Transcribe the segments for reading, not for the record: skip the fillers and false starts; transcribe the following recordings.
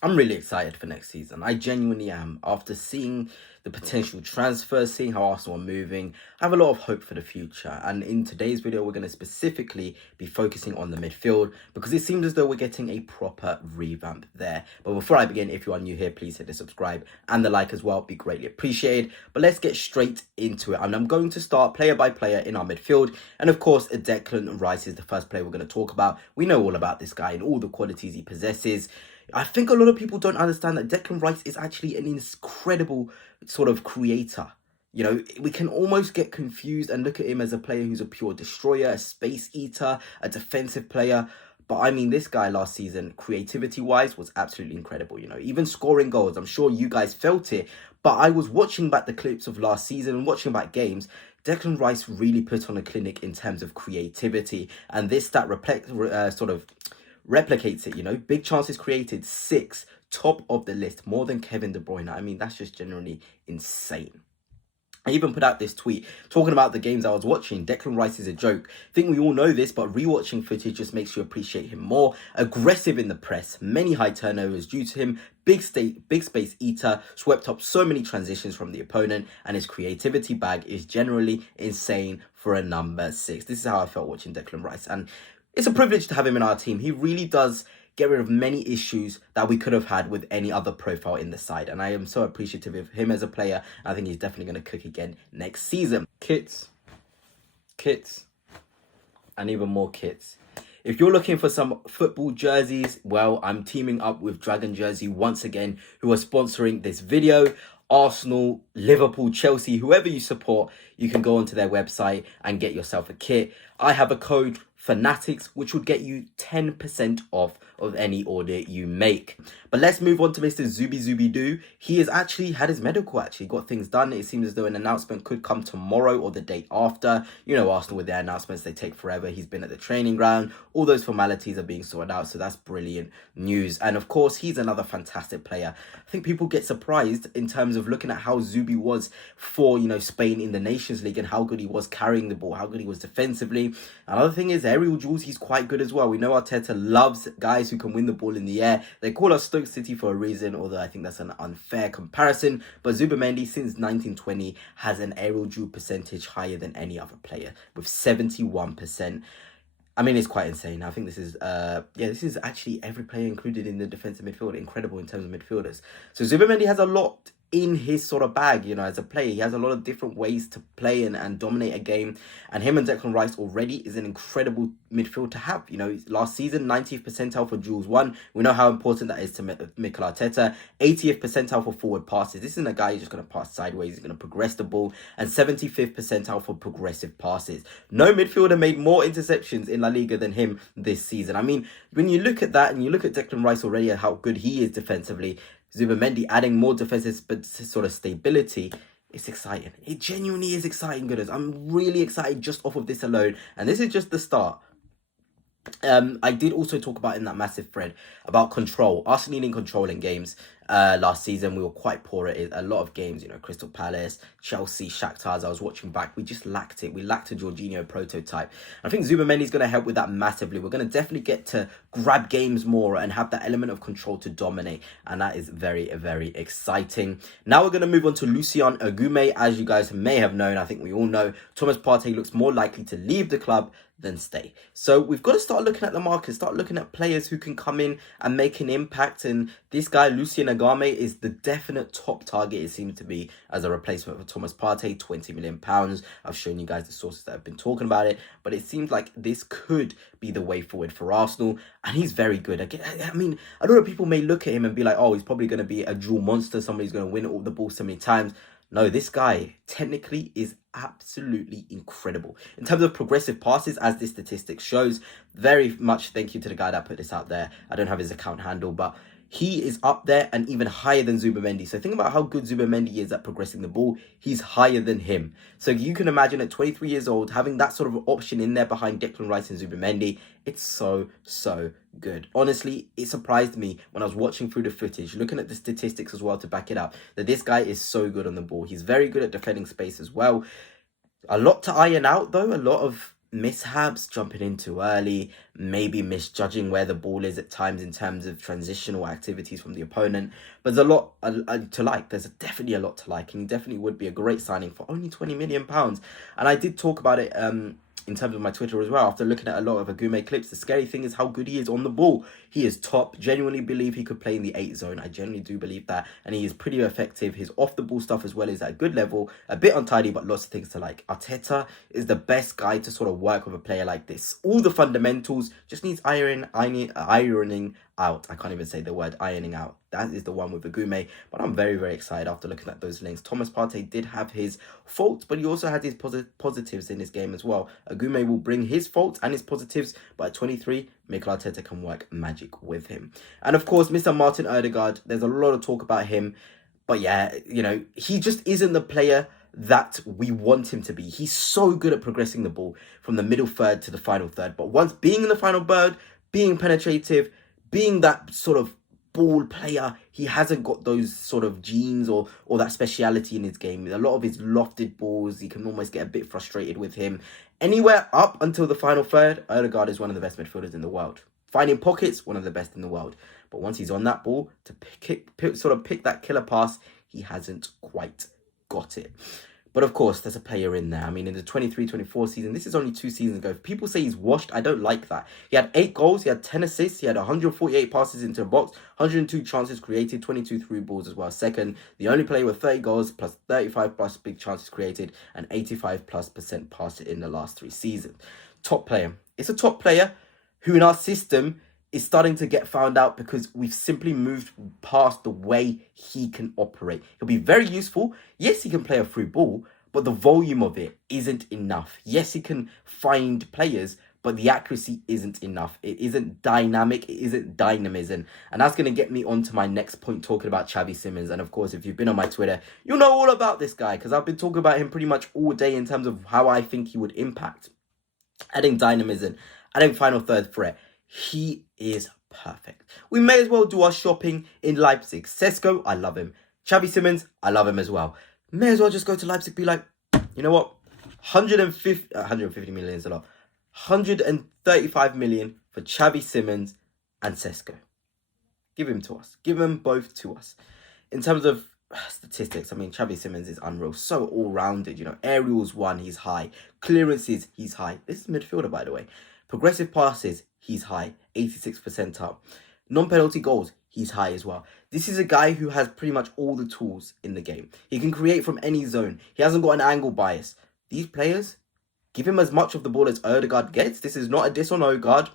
I'm really excited for next season. I genuinely am. After seeing the potential transfers, seeing how Arsenal are moving, I have a lot of hope for the future. And in today's video, we're going to specifically be focusing on the midfield because it seems as though we're getting a proper revamp there. But before I begin, if you are new here, please hit the subscribe and the like as well. Be greatly appreciated. But let's get straight into it. And I'm going to start player by player in our midfield. And of course, Declan Rice is the first player we're going to talk about. We know all about this guy and all the qualities he possesses. I think a lot of people don't understand that Declan Rice is actually an incredible sort of creator. You know, we can almost get confused and look at him as a player who's a pure destroyer, a space eater, a defensive player. But I mean, this guy last season, creativity-wise, was absolutely incredible. You know, even scoring goals. I'm sure you guys felt it. But I was watching back the clips of last season and watching back games. Declan Rice really put on a clinic in terms of creativity. And this stat replicates it, you know. Big chances created, 6, top of the list, more than Kevin De Bruyne. I mean, that's just generally insane. I even put out this tweet talking about the games I was watching. Declan Rice is a joke. I think we all know this, but rewatching footage just makes you appreciate him more. Aggressive in the press, many high turnovers due to him. Big space eater, swept up so many transitions from the opponent, and his creativity bag is generally insane for a number 6. This is how I felt watching Declan Rice, and it's a privilege to have him in our team. He really does get rid of many issues that we could have had with any other profile in the side. And I am so appreciative of him as a player. I think he's definitely going to click again next season. Kits, and even more kits. If you're looking for some football jerseys, well, I'm teaming up with Dragon Jersey once again, who are sponsoring this video. Arsenal, Liverpool, Chelsea, whoever you support, you can go onto their website and get yourself a kit. I have a code Fanatics, which would get you 10% off of any order you make. But let's move on to Mr. Zubi Doo. He has actually had his medical, got things done. It seems as though an announcement could come tomorrow or the day after. You know, Arsenal with their announcements, they take forever. He's been at the training ground. All those formalities are being sorted out, so that's brilliant news. And of course, he's another fantastic player. I think people get surprised in terms of looking at how Zubi was for, you know, Spain in the Nations League and how good he was carrying the ball, how good he was defensively. Another thing is aerial duels, he's quite good as well. We know Arteta loves guys who can win the ball in the air. They call us Stoke City for a reason, although I think that's an unfair comparison. But Zuba Mendy, since 1920, has an aerial duel percentage higher than any other player with 71%. I mean, it's quite insane. I think this is, this is actually every player included in the defensive midfield. Incredible in terms of midfielders. So Zuba Mendy has a lot in his sort of bag, you know, as a player. He has a lot of different ways to play and dominate a game. And him and Declan Rice already is an incredible midfield to have. You know, last season, 90th percentile for duels won. We know how important that is to Mikel Arteta. 80th percentile for forward passes. This isn't a guy who's just going to pass sideways. He's going to progress the ball. And 75th percentile for progressive passes. No midfielder made more interceptions in La Liga than him this season. I mean, when you look at that and you look at Declan Rice already and how good he is defensively, Zuba Mendy adding more defensive but sort of stability, it's exciting. It genuinely is exciting, goodness. I'm really excited just off of this alone. And this is just the start. I did also talk about in that massive thread about control. Us needing control in games. Last season, we were quite poor at it. A lot of games, you know, Crystal Palace, Chelsea, Shakhtar, as I was watching back, we just lacked it. We lacked a Jorginho prototype. I think Zuba Mendy is going to help with that massively. We're going to definitely get to grab games more and have that element of control to dominate. And that is very, very exciting. Now we're going to move on to Lucien Agume. As you guys may have known, I think we all know, Thomas Partey looks more likely to leave the club than stay. So we've got to start looking at the market, start looking at players who can come in and make an impact. And this guy, Lucien Agume, is the definite top target, it seems to be, as a replacement for Thomas Partey, £20 million. I've shown you guys the sources that have been talking about it, but it seems like this could be the way forward for Arsenal, and he's very good. I mean, a lot of people may look at him and be like, oh, he's probably going to be a dual monster, somebody's going to win all the ball so many times. No, this guy technically is absolutely incredible. In terms of progressive passes, as this statistic shows, very much thank you to the guy that put this out there. I don't have his account handle, but he is up there and even higher than Zuba Mendy. So think about how good Zuba Mendy is at progressing the ball. He's higher than him. So you can imagine at 23 years old, having that sort of option in there behind Declan Rice and Zuba Mendy. It's so good. Honestly, it surprised me when I was watching through the footage, looking at the statistics as well to back it up, that this guy is so good on the ball. He's very good at defending space as well. A lot to iron out, though. A lot of mishaps, jumping in too early, maybe misjudging where the ball is at times in terms of transitional activities from the opponent. But there's a lot to like. There's definitely a lot to like, and he definitely would be a great signing for only £20 million. And I did talk about it in terms of my Twitter as well, after looking at a lot of Agume clips. The scary thing is how good he is on the ball. He is top. Genuinely believe he could play in the 8 zone. I genuinely do believe that. And he is pretty effective. His off-the-ball stuff as well is at a good level. A bit untidy, but lots of things to like. Arteta is the best guy to sort of work with a player like this. All the fundamentals, just needs ironing out. I can't even say the word ironing out. That is the one with Agume. But I'm very, very excited after looking at those links. Thomas Partey did have his faults, but he also had his positives in his game as well. Agume will bring his faults and his positives, but at 23, Mikel Arteta can work magic with him. And of course, Mr. Martin Erdigard, there's a lot of talk about him. But yeah, you know, he just isn't the player that we want him to be. He's so good at progressing the ball from the middle third to the final third. But once being in the final third, being penetrative, being that sort of ball player, he hasn't got those sort of genes or that speciality in his game. A lot of his lofted balls, you can almost get a bit frustrated with him. Anywhere up until the final third, Erdigard is one of the best midfielders in the world. Finding pockets, one of the best in the world. But once he's on that ball, to pick that killer pass, he hasn't quite got it. But of course, there's a player in there. I mean, in the 23-24 season, this is only 2 seasons ago. If people say he's washed, I don't like that. He had 8 goals, he had 10 assists, he had 148 passes into the box, 102 chances created, 22 through balls as well. Second, the only player with 30 goals plus 35 plus big chances created and 85+% passed in the last 3 seasons. Top player. It's a top player who in our system is starting to get found out because we've simply moved past the way he can operate. He'll be very useful. Yes, he can play a through ball, but the volume of it isn't enough. Yes, he can find players, but the accuracy isn't enough. It isn't dynamic. It isn't dynamism. And that's going to get me on to my next point, talking about Xavi Simmons. And of course, if you've been on my Twitter, you'll know all about this guy because I've been talking about him pretty much all day in terms of how I think he would impact. Adding dynamism, adding final third threat. He is perfect. We may as well do our shopping in Leipzig. Sesko, I love him. Xavi Simmons, I love him as well. May as well just go to Leipzig, be like, you know what? 150 million is a lot. 135 million for Xavi Simmons and Sesko. Give him to us. Give them both to us. In terms of statistics, I mean, Xavi Simmons is unreal. So all-rounded, you know. Aerials 1, he's high. Clearances, he's high. This is midfielder, by the way. Progressive passes, he's high, 86th percentile. Non-penalty goals, he's high as well. This is a guy who has pretty much all the tools in the game. He can create from any zone. He hasn't got an angle bias. These players, give him as much of the ball as Erdigard gets. This is not a diss on Erdigard,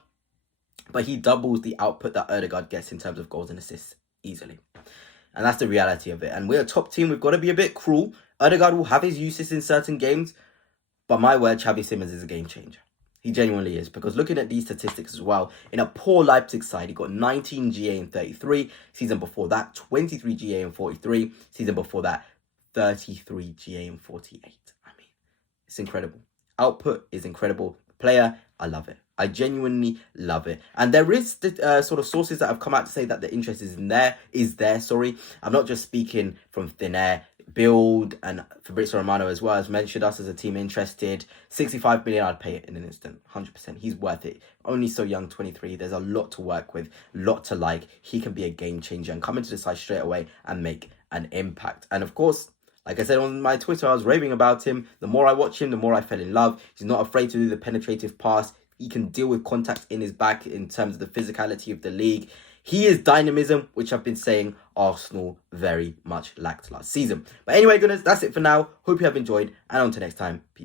but he doubles the output that Erdigard gets in terms of goals and assists easily. And that's the reality of it. And we're a top team. We've got to be a bit cruel. Erdigard will have his uses in certain games, but my word, Xavi Simmons is a game changer. He genuinely is, because looking at these statistics as well, in a poor Leipzig side, he got 19 GA in 33. Season before that, 23 GA in 43. Season before that, 33 GA in 48. I mean, it's incredible. Output is incredible. Player, I love it. I genuinely love it. And there is the sort of sources that have come out to say that the interest is there. I'm not just speaking from thin air. Build and Fabrizio Romano as well has mentioned us as a team interested. 65 million, I'd pay it in an instant. 100%. He's worth it. Only so young, 23. There's a lot to work with, lot to like. He can be a game changer and come into the side straight away and make an impact. And of course, like I said on my Twitter, I was raving about him. The more I watch him, the more I fell in love. He's not afraid to do the penetrative pass. He can deal with contact in his back in terms of the physicality of the league. He is dynamism, which I've been saying Arsenal very much lacked last season. But anyway, goodness, that's it for now. Hope you have enjoyed, and on to next time. Peace.